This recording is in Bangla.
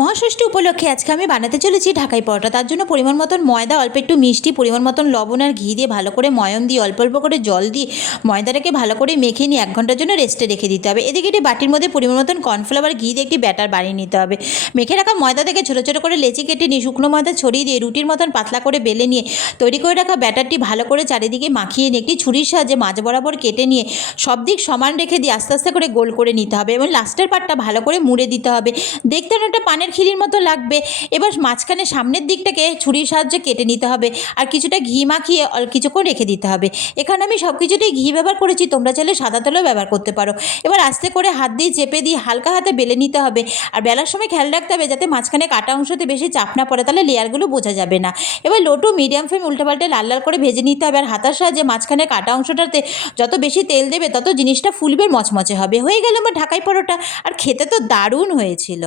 মহাষষ্ঠী উপলক্ষে আজকে আমি বানাতে চলেছি ঢাকাই পরোটা। তার জন্য পরিমাণ মতন ময়দা, অল্প একটু মিষ্টি, পরিমাণ মতন লবণ আর ঘি দিয়ে ভালো করে ময়ান দিয়ে অল্প অল্প করে জল দিয়ে ময়দাটাকে ভালো করে মেখে নিয়ে 1 ঘন্টার জন্য রেস্টে রেখে দিতে হবে। এদিকে একটি বাটির মধ্যে পরিমাণ মতন কর্নফ্লাওয়ার ঘি দিয়ে একটি ব্যাটার বানিয়ে নিতে হবে। মেখে রাখা ময়দা থেকে ছোটো ছোটো করে লেচি কেটে নিয়ে শুকনো ময়দা ছড়িয়ে দিয়ে রুটির মতন পাতলা করে বেলে নিয়ে তৈরি করে রাখা ব্যাটারটি ভালো করে চারিদিকে মাখিয়ে নিয়ে একটি ছুরির সাহায্যে মাঝ বরাবর কেটে নিয়ে সব দিক সমান রেখে দিয়ে আস্তে আস্তে করে গোল করে নিতে হবে এবং লাস্টের পার্টটা ভালো করে মুড়ে দিতে হবে। দেখতে অনেকটা পানের খিলির মতো লাগবে। এবার মাঝখানে সামনের দিকটাকে ছুরির সাহায্যে কেটে নিতে হবে আর কিছুটা ঘি মাখিয়ে কিছুক্ষণ রেখে দিতে হবে। এখানে আমি সব কিছুতেই ঘি ব্যবহার করেছি, তোমরা চাইলে সাদা তেলও ব্যবহার করতে পারো। এবার আস্তে করে হাত দিয়ে চেপে দিয়ে হালকা হাতে বেলে নিতে হবে আর বেলার সময় খেয়াল রাখতে হবে যাতে মাঝখানে কাটা অংশতে বেশি চাপ না পড়ে, তাহলে লেয়ারগুলো বোঝা যাবে না। এবার লো টু মিডিয়াম ফ্লেম উল্টাপাল্টে লাল লাল করে ভেজে নিতে হবে আর হাতার সাহায্যে মাঝখানে কাটা অংশটাতে যত বেশি তেল দেবে তত জিনিসটা ফুলবে, মচমচে হবে। হয়ে গেল আমার ঢাকাই পরোটা, আর খেতে তো দারুণ হয়েছিল।